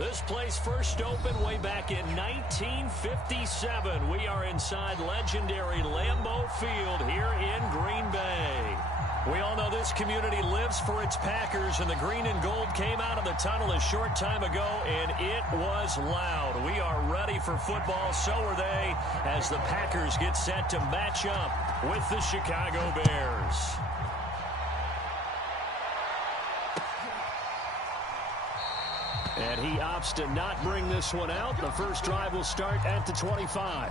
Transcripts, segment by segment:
This place first opened way back in 1957. We are inside legendary Lambeau Field here in Green Bay. We all know this community lives for its Packers, and the green and gold came out of the tunnel a short time ago, and it was loud. We are ready for football, so are they, as the Packers get set to match up with the Chicago Bears. And he opts to not bring this one out. The first drive will start at the 25.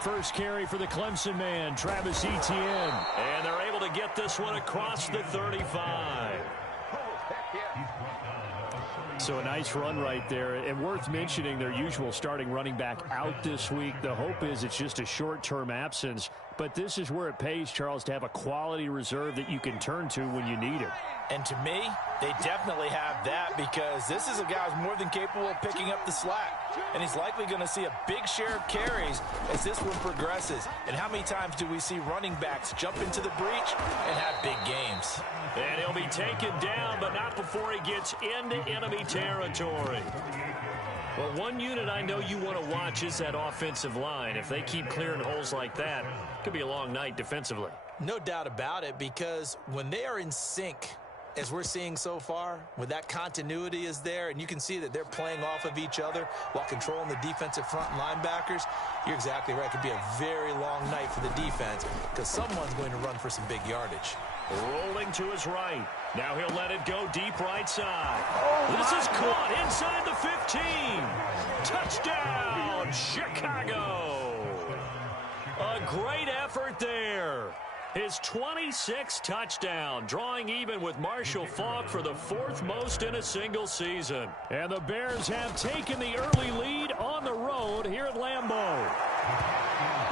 First carry for the Clemson man, Travis Etienne. And they're able to get this one across the 35. So a nice run right there. And worth mentioning, their usual starting running back out this week. The hope is it's just a short-term absence. But this is where it pays, Charles, to have a quality reserve that you can turn to when you need it. And to me, they definitely have that, because this is a guy who's more than capable of picking up the slack. And he's likely going to see a big share of carries as this one progresses. And how many times do we see running backs jump into the breach and have big games? And he'll be taken down, but not before he gets into enemy territory. Well, one unit I know you want to watch is that offensive line. If they keep clearing holes like that, it could be a long night defensively. No doubt about it, because when they are in sync, as we're seeing so far, when that continuity is there and you can see that they're playing off of each other while controlling the defensive front linebackers, you're exactly right. It could be a very long night for the defense because someone's going to run for some big yardage. Rolling to his right. Now he'll let it go deep right side. This is caught inside the 15. Touchdown, Chicago. A great effort there. His 26th touchdown, drawing even with Marshall Faulk for the fourth most in a single season. And the Bears have taken the early lead on the road here at Lambeau.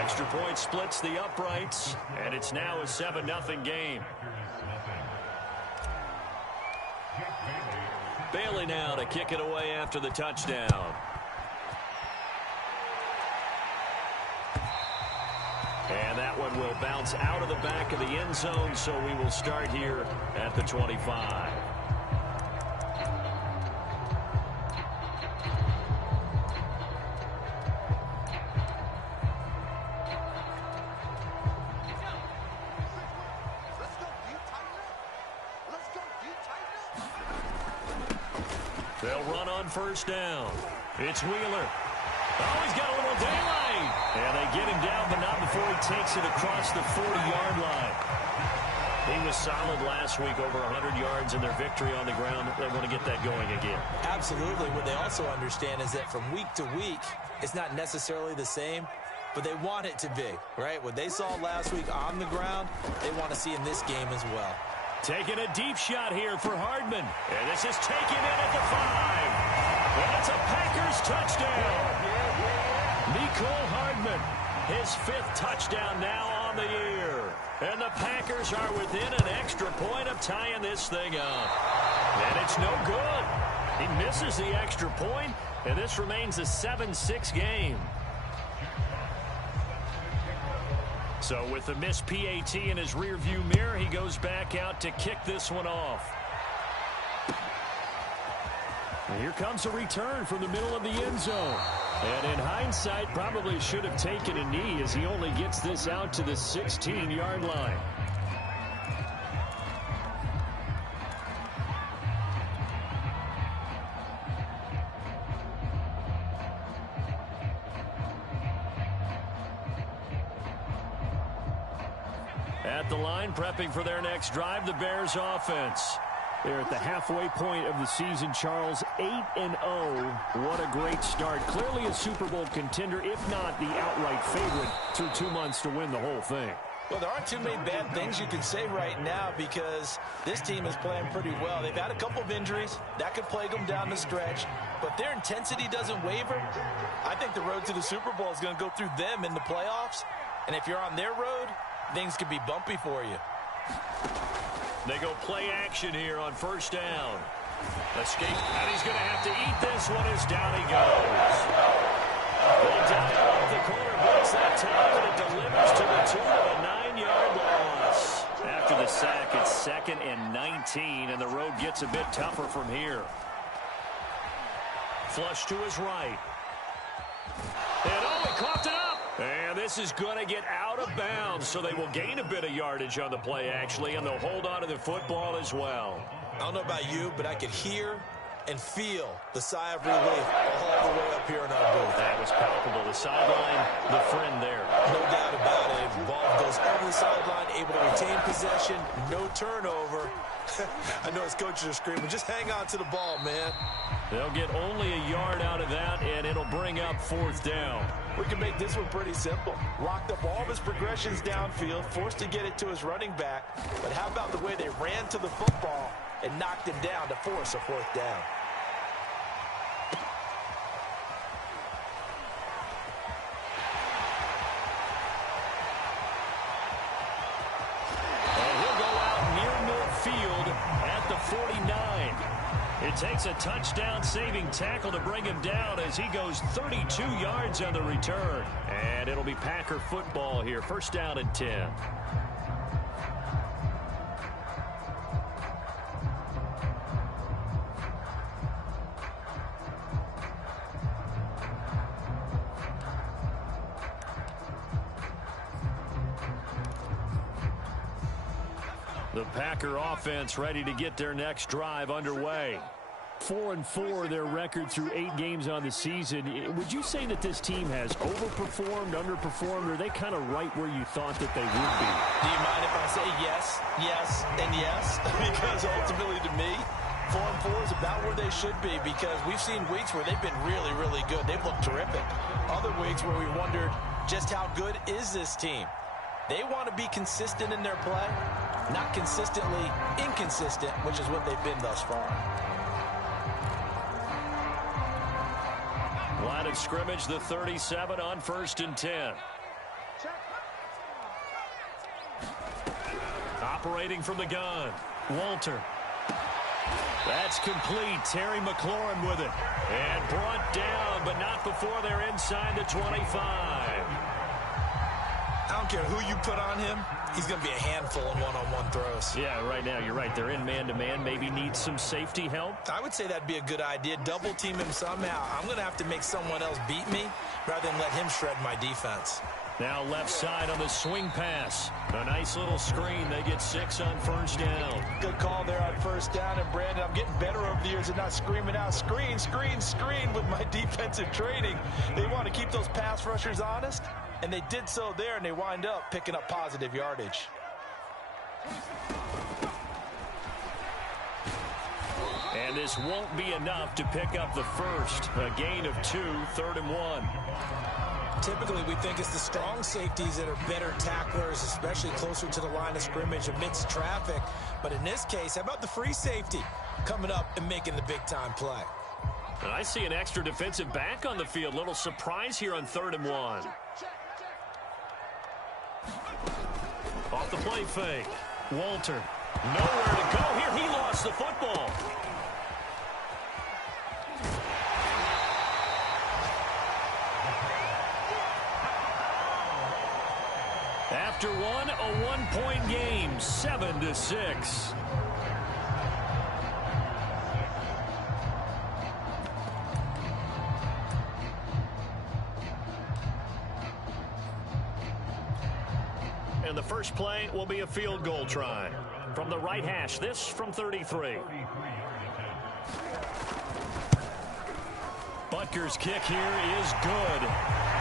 Extra point splits the uprights, and it's now a 7-0 game. Bailey now to kick it away after the touchdown. And that one will bounce out of the back of the end zone, so we will start here at the 25. They'll run on first down. It's Wheeler. Oh, he's got a little daylight. And they get him down, but not before he takes it across the 40-yard line. He was solid last week, over 100 yards in their victory on the ground. They want to get that going again. Absolutely. What they also understand is that from week to week, it's not necessarily the same, but they want it to be, right? What they saw last week on the ground, they want to see in this game as well. Taking a deep shot here for Hardman. And this is taken in at the 5. And it's a Packers touchdown. Mecole Hardman, his 5th touchdown now on the year. And the Packers are within an extra point of tying this thing up. And it's no good. He misses the extra point, and this remains a 7-6 game. So with the missed PAT in his rearview mirror, he goes back out to kick this one off. And here comes a return from the middle of the end zone. And in hindsight, probably should have taken a knee as he only gets this out to the 16-yard line. At the line, prepping for their next drive, the Bears offense. They're at the halfway point of the season, Charles, 8-0. What a great start. Clearly a Super Bowl contender, if not the outright favorite, through 2 months to win the whole thing. Well, there aren't too many bad things you can say right now because this team is playing pretty well. They've had a couple of injuries. That could plague them down the stretch. But their intensity doesn't waver. I think the road to the Super Bowl is going to go through them in the playoffs. And if you're on their road, things could be bumpy for you. They go play action here on first down. Escape, and he's going to have to eat this one as down he goes. They dial up the corner blitz that time, and it delivers to the tune of a 9-yard loss. After the sack, it's 2nd and 19, and the road gets a bit tougher from here. Flush to his right. And he coughed it up. And this is going to get out of bounds, so they will gain a bit of yardage on the play, actually, and they'll hold on to the football as well. I don't know about you, but I could hear and feel the sigh of relief all the way up here in our booth. That was palpable. The sideline, the friend there. No doubt about it. The ball goes over the sideline, able to retain possession, no turnover. I know his coaches are screaming, just hang on to the ball, man. They'll get only a yard out of that, and it'll bring up 4th down. We can make this one pretty simple. Locked up all of his progressions downfield, forced to get it to his running back. But how about the way they ran to the football and knocked him down to force a 4th down? And he'll go out near midfield at the 49. It takes a touchdown-saving tackle to bring him down as he goes 32 yards on the return. And it'll be Packer football here. First down and 10. The Packer offense ready to get their next drive underway. 4-4 their record through 8 games on the season. Would you say that this team has overperformed, underperformed, or are they kind of right where you thought that they would be? Do you mind if I say yes, yes, and yes? Because ultimately to me, 4-4 is about where they should be because we've seen weeks where they've been really, really good. They've looked terrific. Other weeks where we wondered just how good is this team? They want to be consistent in their play, not consistently inconsistent, which is what they've been thus far. Line of scrimmage, the 37 on 1st and 10. Operating from the gun, Walter. That's complete. Terry McLaurin with it. And brought down, but not before they're inside the 25. I don't care who you put on him, he's going to be a handful in one-on-one throws. Yeah, right now, you're right. They're in man-to-man. Maybe needs some safety help. I would say that'd be a good idea. Double team him somehow. I'm going to have to make someone else beat me rather than let him shred my defense. Now left side on the swing pass. A nice little screen. They get 6 on 1st down. Good call there on 1st down. And, Brandon, I'm getting better over the years and not screaming out, screen, screen, screen with my defensive training. They want to keep those pass rushers honest, and they did so there, and they wind up picking up positive yardage. And this won't be enough to pick up the first. A gain of 2, 3rd and 1. Typically, we think it's the strong safeties that are better tacklers, especially closer to the line of scrimmage amidst traffic. But in this case, how about the free safety coming up and making the big-time play? And I see an extra defensive back on the field. Little surprise here on 3rd and 1. Off the play fake. Walter. Nowhere to go here. He lost the football. After one, a one-point game, 7-6. And the first play will be a field goal try. From the right hash, this from 33. Butker's kick here is good.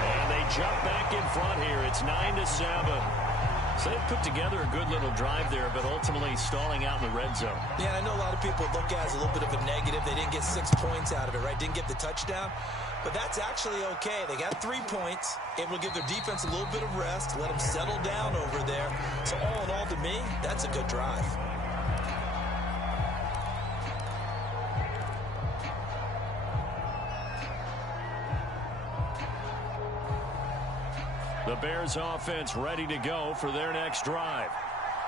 And they jump back in front here. It's 9-7. So they put together a good little drive there, but ultimately stalling out in the red zone. Yeah, I know a lot of people look at it as a little bit of a negative. They didn't get 6 points out of it, right? Didn't get the touchdown. But that's actually okay. They got 3 points, able to give their defense a little bit of rest, let them settle down over there. So all in all, to me, that's a good drive. The Bears offense ready to go for their next drive.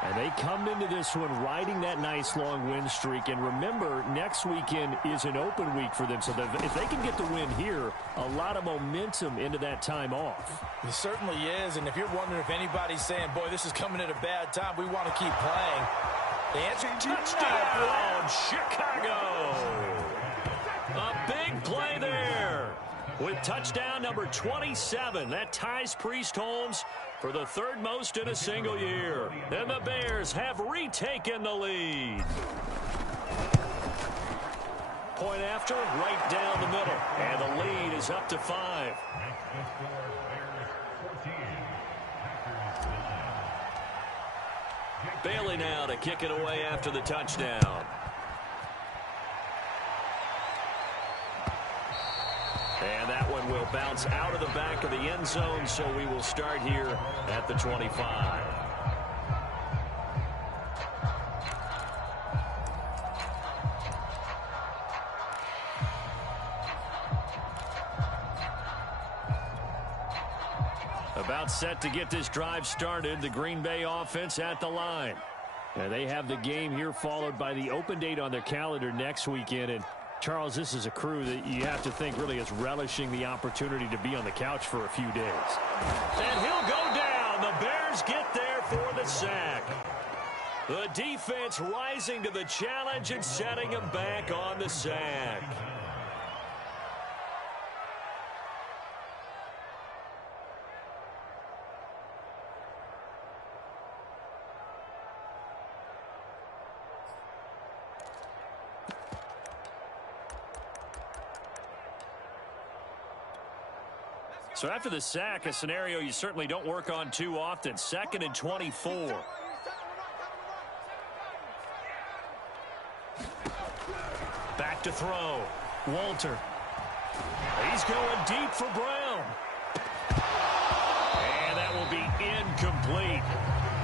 And they come into this one riding that nice long win streak. And remember, next weekend is an open week for them. So if they can get the win here, a lot of momentum into that time off. It certainly is. And if you're wondering if anybody's saying, boy, this is coming at a bad time, we want to keep playing. The answer is touchdown, Chicago. A big play there. With touchdown number 27, that ties Priest Holmes for the 3rd most in a single year. And the Bears have retaken the lead. Point after, right down the middle. And the lead is up to 5. Bailey now to kick it away after the touchdown. And that one will bounce out of the back of the end zone, so we will start here at the 25. About set to get this drive started, the Green Bay offense at the line. And they have the game here followed by the open date on their calendar next weekend. And Charles, this is a crew that you have to think really is relishing the opportunity to be on the couch for a few days. And he'll go down. The Bears get there for the sack. The defense rising to the challenge and setting him back on the sack. So after the sack, a scenario you certainly don't work on too often. 2nd and 24. Back to throw. Walter. He's going deep for Brown. And that will be incomplete.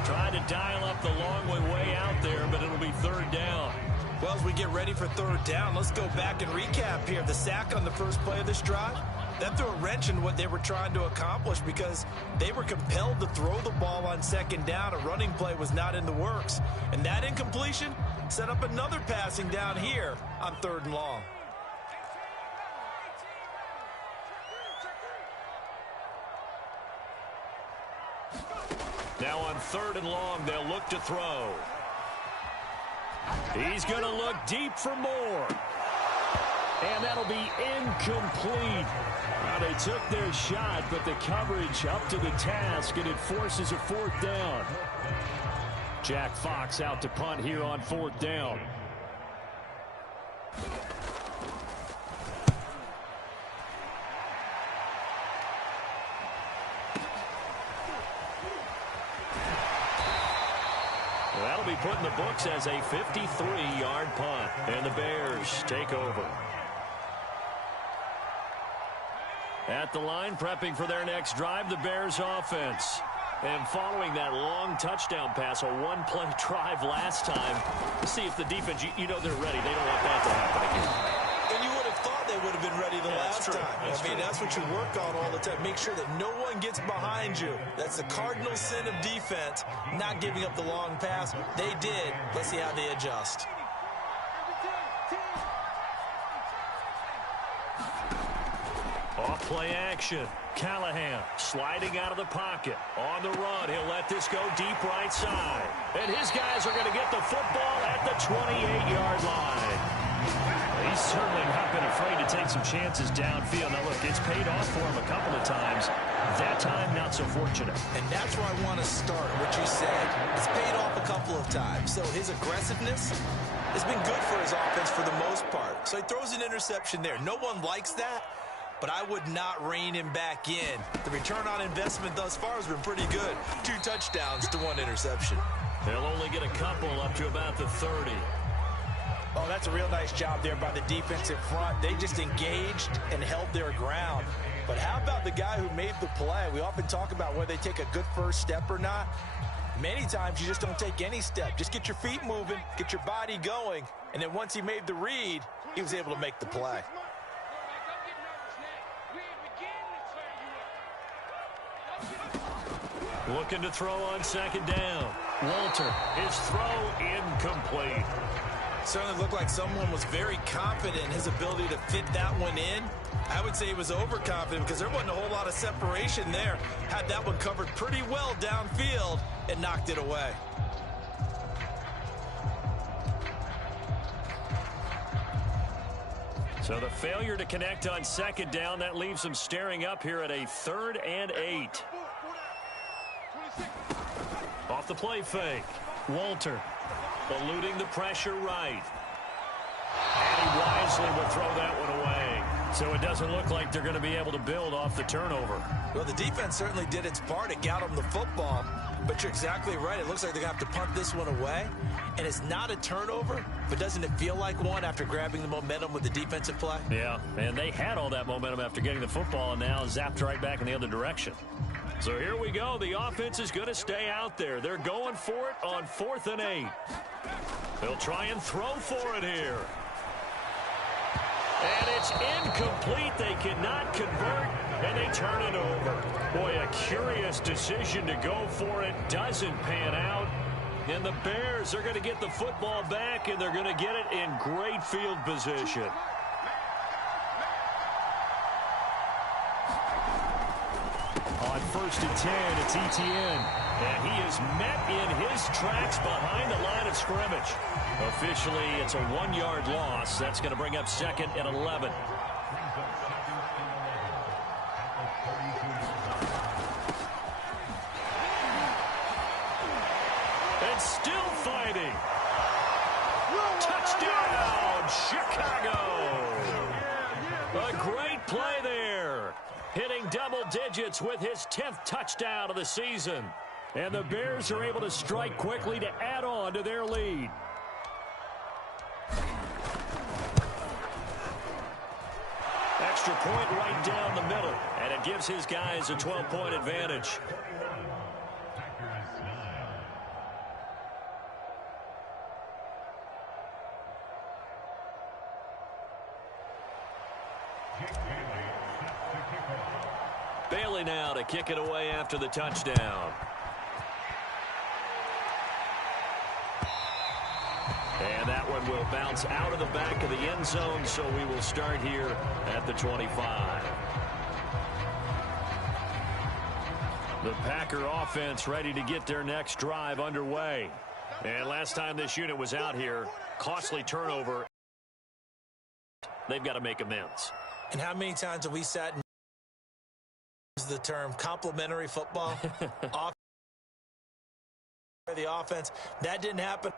Trying to dial up the long way out there, but it'll be 3rd down. Well, as we get ready for 3rd down, let's go back and recap here. The sack on the first play of this drive, that threw a wrench in what they were trying to accomplish because they were compelled to throw the ball on 2nd down. A running play was not in the works. And that incompletion set up another passing down here on 3rd and long. Now on 3rd and long, they'll look to throw. He's going to look deep for more. And that'll be incomplete. Now they took their shot, but the coverage up to the task, and it forces a 4th down. Jack Fox out to punt here on 4th down. That'll be put in the books as a 53-yard punt. And the Bears take over. At the line, prepping for their next drive, the Bears offense. And following that long touchdown pass, a one-play drive last time, let's see if the defense, you know they're ready. They don't want that to happen again. And you would have thought they would have been ready the last time. I mean, that's what you work on all the time. Make sure that no one gets behind you. That's the cardinal sin of defense, not giving up the long pass. They did. Let's see how they adjust. Off-play action. Callahan sliding out of the pocket. On the run, he'll let this go deep right side. And his guys are going to get the football at the 28-yard line. He's certainly not been afraid to take some chances downfield. Now, look, it's paid off for him a couple of times. That time, not so fortunate. And that's where I want to start, what you said. It's paid off a couple of times. So his aggressiveness has been good for his offense for the most part. So he throws an interception there. No one likes that. but I would not rein him back in. The return on investment thus far has been pretty good. 2 touchdowns to 1 interception. They'll only get a couple up to about the 30. Oh, that's a real nice job there by the defensive front. They just engaged and held their ground. But how about the guy who made the play? We often talk about whether they take a good first step or not. Many times you just don't take any step. Just get your feet moving, get your body going, and then once he made the read, he was able to make the play. Looking to throw on 2nd down. Walter, his throw incomplete. Certainly looked like someone was very confident in his ability to fit that one in. I would say he was overconfident because there wasn't a whole lot of separation there. Had that one covered pretty well downfield and knocked it away. So the failure to connect on 2nd down, that leaves them staring up here at a 3rd and 8. Off the play fake. Walter eluding the pressure right. And he wisely will throw that one away. So it doesn't look like they're going to be able to build off the turnover. Well, the defense certainly did its part. It got them the football. But you're exactly right. It looks like they're going to have to punt this one away. And it's not a turnover, but doesn't it feel like one after grabbing the momentum with the defensive play? Yeah, and they had all that momentum after getting the football and now zapped right back in the other direction. So here we go. The offense is going to stay out there. They're going for it on 4th and 8. They'll try and throw for it here. And it's incomplete. They cannot convert, and they turn it over. Boy, a curious decision to go for it. Doesn't pan out. And the Bears are going to get the football back, and they're going to get it in great field position. On 1st and 10, it's Etienne. And he is met in his tracks behind the line of scrimmage. Officially, it's a 1-yard loss. That's going to bring up 2nd and 11. And still fighting. Touchdown, Chicago. A great play there. Hitting double digits with his 10th touchdown of the season. And the Bears are able to strike quickly to add on to their lead. Extra point right down the middle. And it gives his guys a 12-point advantage. Bailey now to kick it away after the touchdown. And that one will bounce out of the back of the end zone, so we will start here at the 25. The Packer offense ready to get their next drive underway. And last time this unit was out here, costly turnover. They've got to make amends. And how many times have we sat and used the term complimentary football? The offense, that didn't happen.